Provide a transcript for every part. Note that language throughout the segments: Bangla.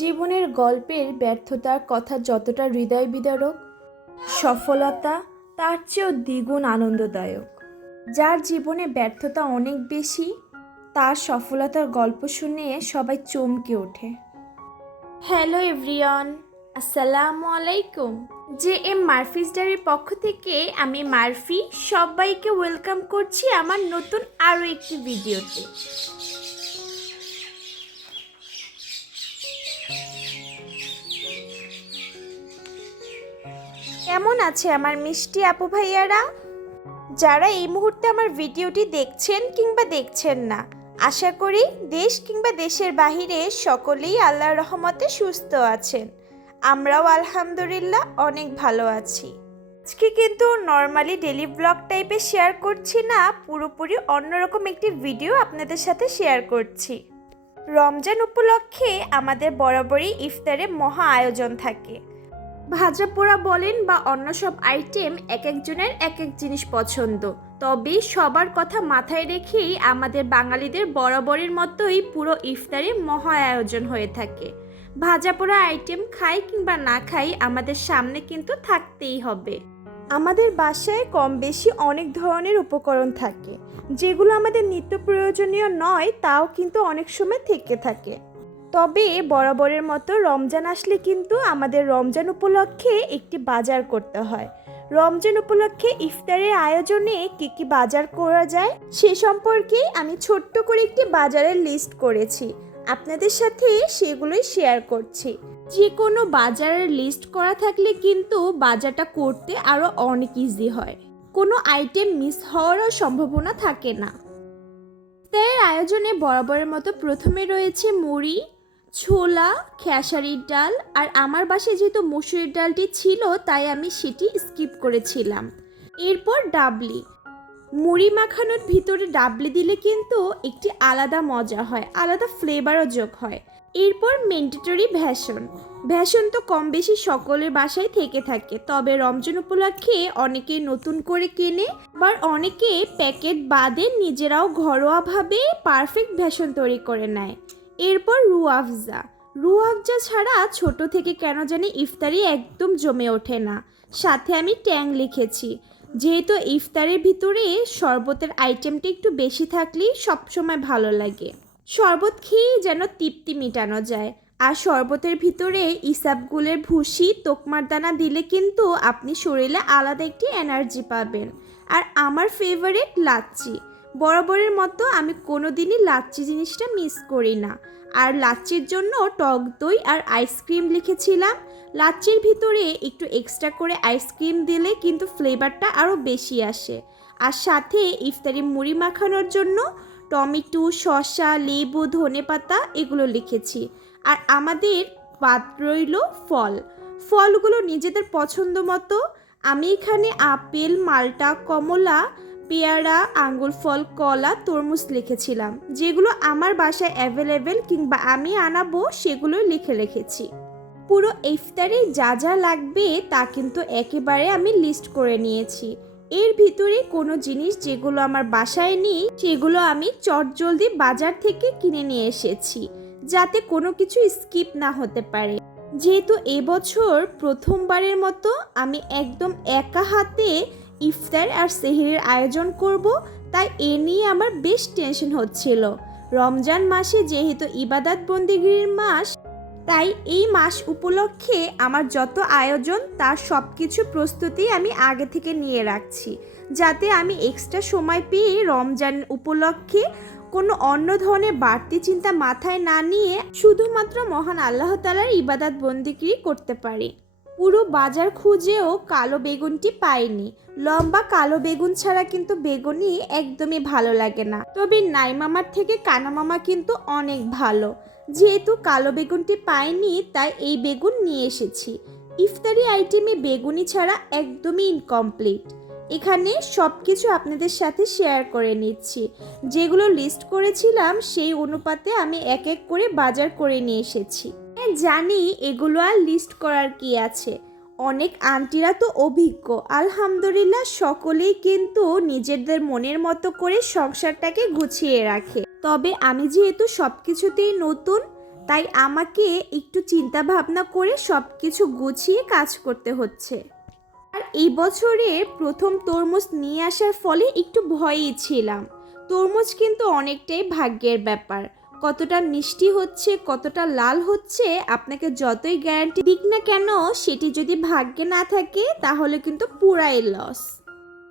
জীবনের গল্পের ব্যর্থতার কথা যতটা হৃদয় বিদারক, সফলতা তার চেয়েও দ্বিগুণ আনন্দদায়ক। যার জীবনে ব্যর্থতা অনেক বেশি, তার সফলতার গল্প শুনে সবাই চমকে ওঠে। হ্যালো এভরিওয়ান, আসসালামু আলাইকুম। জে এম মারফিস ডায়ের পক্ষ থেকে আমি মারফি সবাইকে ওয়েলকাম করছি আমার নতুন আরও একটি ভিডিওতে। কেমন আছে আমার মিষ্টি আপু ভাইয়ারা? যারা এই মুহূর্তে আমার ভিডিওটি দেখছেন কিংবা দেখছেন না, আশা করি দেশ কিংবা দেশের বাহিরে সকলেই আল্লাহর রহমতে সুস্থ আছেন। আমরাও আলহামদুলিল্লাহ অনেক ভালো আছি। আজকে কিন্তু নর্মালি ডেলি ব্লগ টাইপে শেয়ার করছি না, পুরোপুরি অন্যরকম একটি ভিডিও আপনাদের সাথে শেয়ার করছি। রমজান উপলক্ষে আমাদের বরাবরই ইফতারে মহা আয়োজন থাকে। ভাজা পোড়া বলেন বা অন্য সব আইটেম এক একজনের এক এক জিনিস পছন্দ। তবে সবার কথা মাথায় রেখেই আমাদের বাঙালিদের বরাবরের মতোই পুরো ইফতারে মহা আয়োজন হয়ে থাকে। ভাজা পোড়া আইটেম খাই কিংবা না খাই আমাদের সামনে কিন্তু থাকতেই হবে। আমাদের বাসায় কম বেশি অনেক ধরনের উপকরণ থাকে। যেগুলো আমাদের নিত্য প্রয়োজনীয় নয়, তাও কিন্তু অনেক সময় থেকে থাকে। তবে বরাবরের মতো রমজান আসলে কিন্তু আমাদের রমজান উপলক্ষে একটি বাজার করতে হয়। রমজান উপলক্ষে ইফতারের আয়োজনে কি কি বাজার করা যায় সে সম্পর্কে আমি ছোট্ট করে একটি বাজারের লিস্ট করেছি। আপনাদের সাথে সেগুলোই শেয়ার করছি। যে কোনো বাজারের লিস্ট করা থাকলে কিন্তু বাজারটা করতে আরও অনেক ইজি হয়। কোনো আইটেম মিস হওয়ারও সম্ভাবনা থাকে না। ইফতারের আয়োজনে বরাবরের মতো প্রথমে রয়েছে মুড়ি ছোলা, খেসারির ডাল আর আমার বাসায় যেহেতু মসুরের ডালটি ছিল, তাই আমি সেটি স্কিপ করেছিলাম। এরপর ডাবলি। মুড়ি মাখানোর ভিতরে ডাবলি দিলে কিন্তু একটি আলাদা মজা হয়, আলাদা ফ্লেভারও যোগ হয়। এরপর মেন্ডেটরি ভ্যাসন ভ্যাসন তো কম বেশি সকলের বাসায় থেকে থাকে, তবে রমজান উপলক্ষে অনেকে নতুন করে কেনে আবার অনেকে প্যাকেট বাদে নিজেরাও ঘরোয়াভাবে পারফেক্ট ভ্যাসন তৈরি করে নেয়। এরপর রুয়াফজা। রুয়াফজা ছাড়া ছোট থেকে কেন জানি ইফতারি একদম জমে ওঠে না। সাথে আমি ট্যাং লিখেছি। যেহেতু ইফতারের ভিতরে শরবতের আইটেমটা একটু বেশি থাকলেই সবসময় ভালো লাগে। শরবত খেয়েই যেন তৃপ্তি মেটানো যায়। আর শরবতের ভিতরে ইসাবগুলের ভুসি, তোকমার দানা দিলে কিন্তু আপনি শরীরে আলাদা একটি এনার্জি পাবেন। আর আমার ফেভারিট লাচ্ছি। বরাবরের মতো আমি কোনো দিনই লাচ্ছি জিনিসটা মিস করি না। আর লাচ্ছির জন্য টক দই আর আইসক্রিম লিখেছিলাম। লাচ্ছির ভিতরে একটু এক্সট্রা করে আইসক্রিম দিলে কিন্তু ফ্লেভারটা আরও বেশি আসে। আর সাথে ইফতারি মুড়ি মাখানোর জন্য টমেটো, শসা, লেবু ধনেপাতা এগুলো লিখেছি। আর আমাদের বাদ রইল ফল। ফলগুলো নিজেদের পছন্দ মতো। আমি এখানে আপেল, মালটা, কমলা পেয়ারা, আঙ্গুর, ফল, কলা, তরমুজ লিখেছিলাম, যেগুলো আমার বাসায় অ্যাভেলেবেল কিংবা আমি আনাবো সেগুলোই লিখে রেখেছি। পুরো ইফতারে যা যা লাগবে তা কিন্তু একেবারে আমি লিস্ট করে নিয়েছি। এর ভিতরে কোনো জিনিস যেগুলো আমার বাসায় নেই, সেগুলো আমি চটজলদি বাজার থেকে কিনে নিয়ে এসেছি, যাতে কোনো কিছু স্কিপ না হতে পারে। যেহেতু এবছর প্রথমবারের মতো আমি একদম একা হাতে ইফতার আর সেহরির আয়োজন করব, তাই এ নিয়ে আমার বেশ টেনশন হচ্ছিল। রমজান মাসে যেহেতু ইবাদাত বন্দিগিরির মাস, তাই এই মাস উপলক্ষে আমার যত আয়োজন, তার সব কিছু প্রস্তুতি আমি আগে থেকে নিয়ে রাখছি। যাতে আমি এক্সট্রা সময় পেয়ে রমজান উপলক্ষে কোনো অন্য ধরনের বাড়তি চিন্তা মাথায় না নিয়ে শুধুমাত্র মহান আল্লাহ তালার ইবাদাত বন্দিগিরি করতে পারি। পুরো বাজার খুঁজেও কালো বেগুনটি পাইনি। লম্বা কালো বেগুন ছাড়া কিন্তু বেগুনই একদমই ভালো লাগে না। তবে নাই মামার থেকে কানা মামা কিন্তু অনেক ভালো। যেহেতু কালো বেগুনটি পাইনি, তাই এই বেগুন নিয়ে এসেছি। ইফতারি আইটেমে বেগুনি ছাড়া একদমই ইনকমপ্লিট এখানে সব কিছু আপনাদের সাথে শেয়ার করে নিচ্ছি। যেগুলো লিস্ট করেছিলাম, সেই অনুপাতে আমি এক এক করে বাজার করে নিয়ে এসেছি। জানি এগুলো আর লিস্ট করার কি আছে। অনেক আন্টিরা তো অভিজ্ঞ। আলহামদুলিল্লাহ সকলেই কিন্তু নিজেদের মনের মতো করে সংসারটাকে গুছিয়ে রাখে। তবে আমি যেহেতু সব কিছুতেই নতুন, তাই আমাকে একটু চিন্তা ভাবনা করে সব কিছু গুছিয়ে কাজ করতে হচ্ছে। আর এই বছরের প্রথম তরমুজ নিয়ে আসার ফলে একটু ভয়েই ছিলাম। তরমুজ কিন্তু অনেকটাই ভাগ্যের ব্যাপার। কতটা মিষ্টি হচ্ছে, কতটা লাল হচ্ছে, আপনাকে যতই গ্যারান্টি দিক না কেন, সেটি যদি ভাগ্যে না থাকে, তাহলে কিন্তু পুরাই লস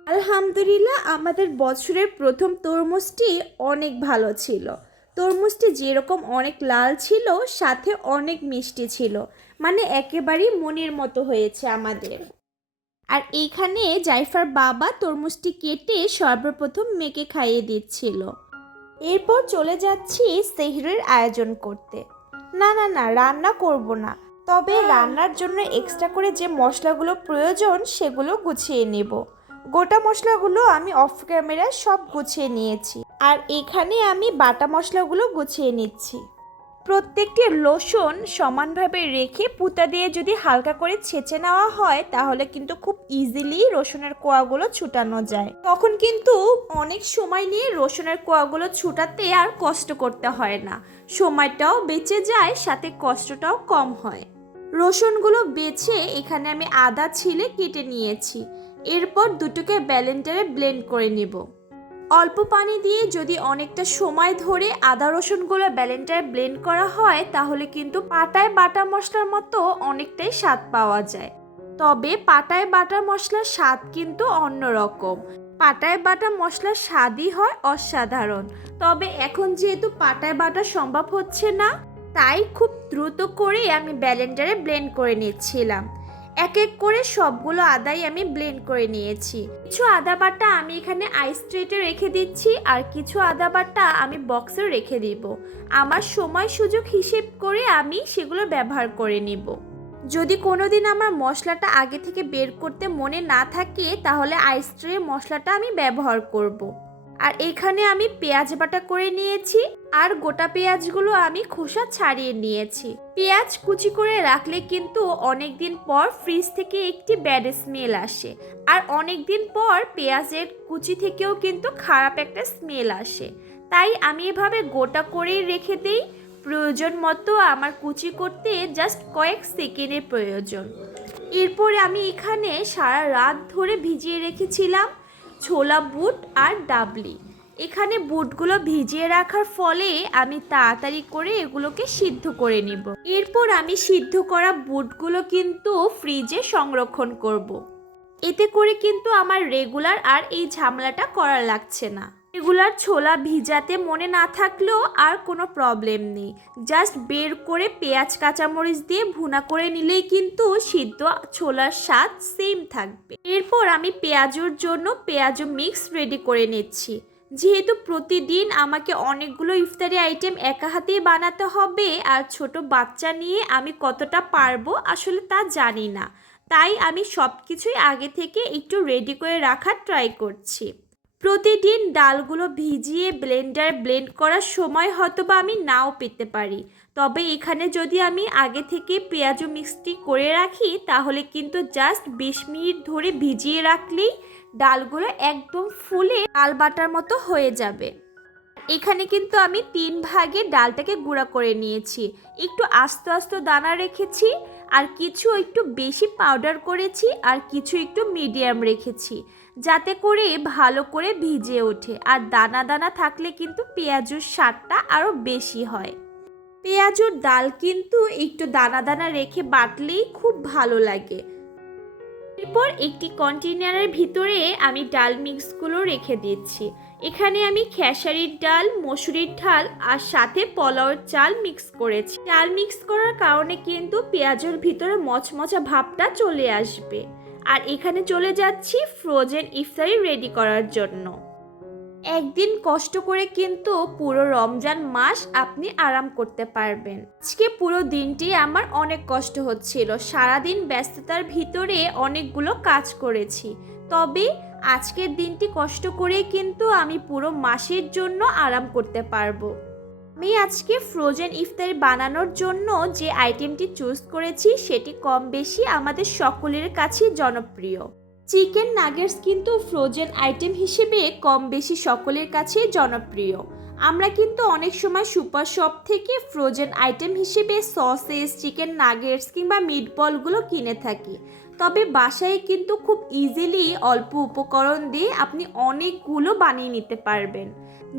আলহামদুলিল্লাহ, আমাদের বছরের প্রথম তরমুজটি অনেক ভালো ছিল। তরমুজটি যেরকম অনেক লাল ছিল, সাথে অনেক মিষ্টি ছিল। মানে একেবারেই মনের মতো হয়েছে আমাদের। আর এইখানে জাইফার বাবা তরমুজটি কেটে সর্বপ্রথম মেয়েকে খাইয়ে দিচ্ছিল। এরপর চলে যাচ্ছি সেহরের আয়োজন করতে। না না না, রান্না করব না। তবে রান্নার জন্য এক্সট্রা করে যে মশলাগুলো প্রয়োজন সেগুলো গুছিয়ে নেব। গোটা মশলাগুলো আমি অফ ক্যামেরায় সব গুছিয়ে নিয়েছি। আর এখানে আমি বাটা মশলাগুলো গুছিয়ে নিচ্ছি। প্রত্যেকটি লোশন সমানভাবে রেখে পুঁতা দিয়ে যদি হালকা করে ছেঁচে নেওয়া হয়, তাহলে কিন্তু খুব ইজিলি রসুনের কোয়াগুলো ছুটানো যায়। তখন কিন্তু অনেক সময় নিয়ে রসুনের কোয়াগুলো ছুটাতে আর কষ্ট করতে হয় না। সময়টাও বেঁচে যায়, সাথে কষ্টটাও কম হয়। রসুনগুলো বেছে এখানে আমি আদা ছিলে কেটে নিয়েছি। এরপর দুটোকে ব্যালেন্ডারে ব্লেন্ড করে নেব। অল্প পানি দিয়ে যদি অনেকটা সময় ধরে আদা রসুনগুলো ব্যালেন্ডারে ব্লেন্ড করা হয়, তাহলে কিন্তু পাটায় বাটা মশলার মতো অনেকটাই স্বাদ পাওয়া যায়। তবে পাটায় বাটা মশলার স্বাদ কিন্তু অন্যরকম পাটায় বাটা মশলার স্বাদই হয় অসাধারণ। তবে এখন যেহেতু পাটায় বাটা সম্ভব হচ্ছে না, তাই খুব দ্রুত করে আমি ব্যালেন্ডারে ব্লেন্ড করে নিচ্ছিলাম। এক এক করে সবগুলো আদাই আমি ব্লেন্ড করে নিয়েছি। কিছু আদা বাটা আমি এখানে আইস ট্রেটে রেখে দিচ্ছি, আর কিছু আদা বাটা আমি বক্সে রেখে দিব। আমার সময় সুযোগ হিসেব করে আমি সেগুলো ব্যবহার করে নিব। যদি কোনো দিন আমার মশলাটা আগে থেকে বের করতে মনে না থাকে, তাহলে আইস ট্রে মশলাটা আমি ব্যবহার করব। আর এখানে আমি পেঁয়াজ বাটা করে নিয়েছি আর গোটা পেঁয়াজগুলো আমি খোসা ছাড়িয়ে নিয়েছি। পেঁয়াজ কুচি করে রাখলে কিন্তু অনেক দিন পর ফ্রিজ থেকে একটি ব্যাড স্মেল আসে আর অনেক দিন পর পেঁয়াজের কুচি থেকেও কিন্তু খারাপ একটা স্মেল আসে। তাই আমি এভাবে গোটা করেই রেখে দিই। প্রয়োজন মতো আমার কুচি করতে জাস্ট কয়েক সেকেন্ডের প্রয়োজন। এরপরে আমি এখানে সারা রাত ধরে ভিজিয়ে রেখেছিলাম। ছোলা বুট আর ডাবলি। এখানে বুটগুলো ভিজিয়ে রাখার ফলে আমি তাড়াতাড়ি করে এগুলোকে সিদ্ধ করে নিব। এরপর আমি সিদ্ধ করা বুটগুলো কিন্তু ফ্রিজে সংরক্ষণ করব। এতে করে কিন্তু আমার রেগুলার আর এই ঝামেলাটা করা লাগছে না। রেগুলার ছোলা ভিজাতে মনে না থাকলেও আর কোনো প্রবলেম নেই। জাস্ট বের করে পেঁয়াজ, কাঁচামরিচ দিয়ে ভুনা করে নিলেই কিন্তু সিদ্ধ ছোলার স্বাদ সেম থাকবে। এরপর আমি পেঁয়াজুর জন্য পেঁয়াজু মিক্স রেডি করে নিচ্ছি। যেহেতু প্রতিদিন আমাকে অনেকগুলো ইফতারি আইটেম একা হাতেই বানাতে হবে আর ছোট বাচ্চা নিয়ে আমি কতটা পারব আসলে তা জানি না। তাই আমি সব কিছুই আগে থেকে একটু রেডি করে রাখার ট্রাই করছি। প্রতিদিন ডালগুলো ভিজিয়ে ব্লেন্ডার ব্লেন্ড করার সময় হয়তো বা আমি নাও পেতে পারি। তবে এখানে যদি আমি আগে থেকে পেঁয়াজু মিক্সটি করে রাখি, তাহলে কিন্তু জাস্ট বিশ মিনিট ধরে ভিজিয়ে রাখলেই ডালগুলো একদম ফুলে ডাল বাটার মতো হয়ে যাবে। এখানে কিন্তু আমি তিন ভাগে ডালটাকে গুঁড়া করে নিয়েছি। একটু আস্তে আস্তে দানা রেখেছি, আর কিছু একটু বেশি পাউডার করেছি, আর কিছু একটু মিডিয়াম রেখেছি। যাতে করে ভালো করে ভিজে ওঠে। আর দানা দানা থাকলে কিন্তু পেঁয়াজুর স্বাদটা আরও বেশি হয়। পেঁয়াজুর ডাল কিন্তু একটু দানা দানা রেখে বাটলেই খুব ভালো লাগে। এরপর একটি কন্টেনারের ভিতরে আমি ডাল মিক্সগুলো রেখে দিচ্ছি। এখানে আমি খেসারির ডাল, মসুরির ডাল আর সাথে পোলাওর চাল মিক্স করেছি। ডাল মিক্স করার কারণে কিন্তু পেঁয়াজের ভিতরে মচমচা ভাবটা চলে আসবে। আর এখানে চলে যাচ্ছি ফ্রোজেন ইফতারি রেডি করার জন্য। একদিন কষ্ট করে কিন্তু পুরো রমজান মাস আপনি আরাম করতে পারবেন। আজকে পুরো দিনটি আমার অনেক কষ্ট হচ্ছিল। সারাদিন ব্যস্ততার ভিতরে অনেকগুলো কাজ করেছি। তবে আজকের দিনটি কষ্ট করে কিন্তু আমি পুরো মাসের জন্য আরাম করতে পারব। আমি আজকে ফ্রোজেন ইফতারি বানানোর জন্য যে আইটেমটি চুজ করেছি, সেটি কম বেশি আমাদের সকলের কাছে জনপ্রিয়। চিকেন নাগেটস কিন্তু ফ্রোজেন আইটেম হিসেবে কম বেশি সকলের কাছেই জনপ্রিয়। আমরা কিন্তু অনেক সময় সুপার শপ থেকে ফ্রোজেন আইটেম হিসেবে সসেস চিকেন নাগেটস কিংবা মিটবলগুলো কিনে থাকি। তবে বাসায় কিন্তু খুব ইজিলি অল্প উপকরণ দিয়ে আপনি অনেকগুলো বানিয়ে নিতে পারবেন।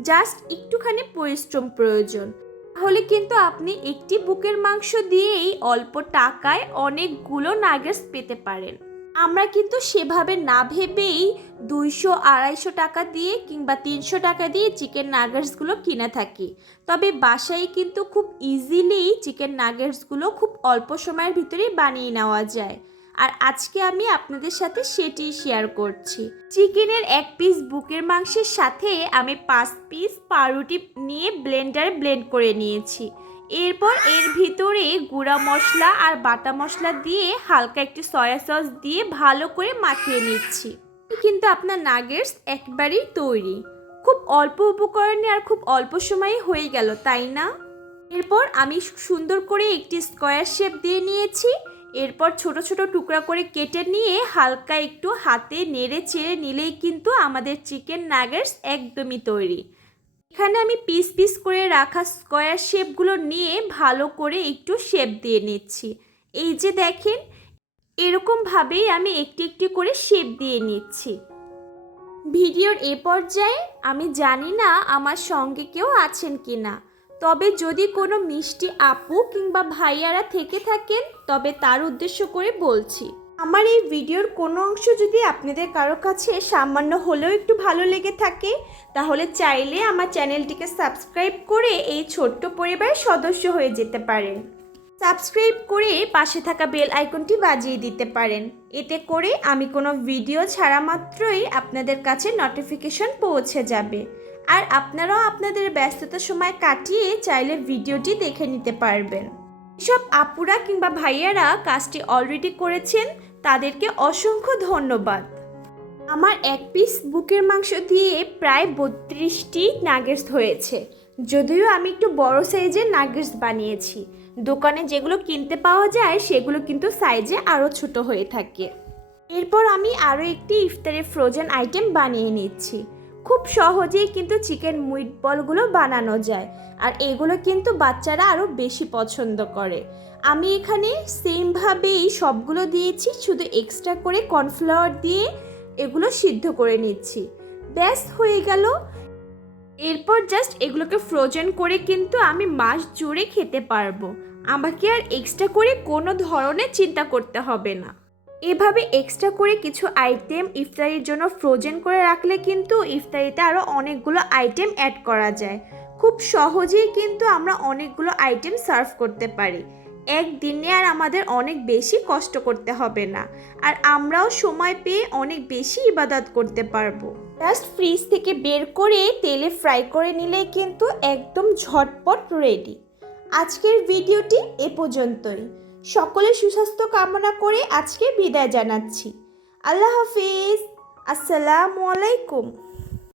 জাস্ট একটুখানি পরিশ্রম প্রয়োজন। তাহলে কিন্তু আপনি একটি বুকের মাংস দিয়েই অল্প টাকায় অনেকগুলো নাগেটস পেতে পারেন। আমরা কিন্তু সেভাবে না ভেবেই দুইশো, আড়াইশো টাকা দিয়ে কিংবা তিনশো টাকা দিয়ে চিকেন নাগেটসগুলো কিনে থাকি। তবে বাসায় কিন্তু খুব ইজিলি চিকেন নাগেটসগুলো খুব অল্প সময়ের ভিতরেই বানিয়ে নেওয়া যায়। আর আজকে আমি আপনাদের সাথে সেটি শেয়ার করছি। চিকেনের এক পিস বুকের মাংসের সাথে আমি পাঁচ পিস পাউরুটি নিয়ে ব্লেন্ডারে ব্লেন্ড করে নিয়েছি। এরপর এর ভিতরে গুঁড়া মশলা আর বাটা মশলা দিয়ে হালকা একটু সয়া সস দিয়ে ভালো করে মাখিয়ে নিচ্ছি। কিন্তু আপনার নাগেটস একবারেই তৈরি। খুব অল্প উপকরণে আর খুব অল্প সময়ে হয়ে গেল, তাই না? এরপর আমি সুন্দর করে একটি স্কোয়ার শেপ দিয়ে নিয়েছি। এরপর ছোট ছোট টুকরা করে কেটে নিয়ে হালকা একটু হাতে নেড়ে চেড়ে নিলেই কিন্তু আমাদের চিকেন নাগেটস একদমই তৈরি। এখানে আমি পিস পিস করে রাখা স্কোয়ার শেপগুলো নিয়ে ভালো করে একটু শেপ দিয়ে নিচ্ছি। এই যে দেখেন, এরকমভাবেই আমি একটি একটি করে শেপ দিয়ে নিচ্ছি। ভিডিওর এ পর্যায়ে আমি জানি না আমার সঙ্গে কেউ আছেন কি না তবে যদি কোনো মিষ্টি আপু কিংবা ভাইয়ারা থেকে থাকেন, তবে তার উদ্দেশ্য করে বলছি। আমার এই ভিডিওর কোনো অংশ যদি আপনাদের কারও কাছে সামান্য হলেও একটু ভালো লেগে থাকে, তাহলে চাইলে আমার চ্যানেলটিকে সাবস্ক্রাইব করে এই ছোট্ট পরিবারের সদস্য হয়ে যেতে পারেন। সাবস্ক্রাইব করে পাশে থাকা বেল আইকনটি বাজিয়ে দিতে পারেন। এতে করে আমি কোনো ভিডিও ছাড়া মাত্রই আপনাদের কাছে নোটিফিকেশন পৌঁছে যাবে। আর আপনারাও আপনাদের ব্যস্ততার সময় কাটিয়ে চাইলে ভিডিওটি দেখে নিতে পারবেন। এসব আপুরা কিংবা ভাইয়ারা কাজটি অলরেডি করেছেন, তাদেরকে অসংখ্য ধন্যবাদ। আমার এক পিস বুকের মাংস দিয়ে প্রায় বত্রিশটি নাগেটস হয়েছে। যদিও আমি একটু বড় সাইজের নাগেটস বানিয়েছি। দোকানে যেগুলো কিনতে পাওয়া যায়, সেগুলো কিন্তু সাইজে আরও ছোট হয়ে থাকে। এরপর আমি আরও একটি ইফতারের ফ্রোজেন আইটেম বানিয়ে নিচ্ছি। খুব সহজেই কিন্তু চিকেন মুইট বলগুলো বানানো যায়। আর এগুলো কিন্তু বাচ্চারা আরও বেশি পছন্দ করে। আমি এখানে সেমভাবেই সবগুলো দিয়েছি, শুধু এক্সট্রা করে কর্নফ্লাওয়ার দিয়ে এগুলো সিদ্ধ করে নিচ্ছি। ব্যাস, হয়ে গেল। এরপর জাস্ট এগুলোকে ফ্রোজেন করে কিন্তু আমি মাস জুড়ে খেতে পারব। আমাকে আর এক্সট্রা করে কোনো ধরনের চিন্তা করতে হবে না। এভাবে এক্সট্রা করে কিছু আইটেম ইফতারির জন্য ফ্রোজেন করে রাখলে কিন্তু ইফতারিতে আরও অনেকগুলো আইটেম অ্যাড করা যায়। খুব সহজেই কিন্তু আমরা অনেকগুলো আইটেম সার্ভ করতে পারি। একদিনে আর আমাদের অনেক বেশি কষ্ট করতে হবে না। আর আমরাও সময় পেয়ে অনেক বেশি ইবাদত করতে পারব। জাস্ট ফ্রিজ থেকে বের করে তেলে ফ্রাই করে নিলে কিন্তু একদম ঝটপট রেডি আজকের ভিডিওটি এ পর্যন্তই। সকলের সুস্বাস্থ্য কামনা করে আজকে বিদায় জানাচ্ছি। আল্লাহ হাফিজ। আসসালামু আলাইকুম।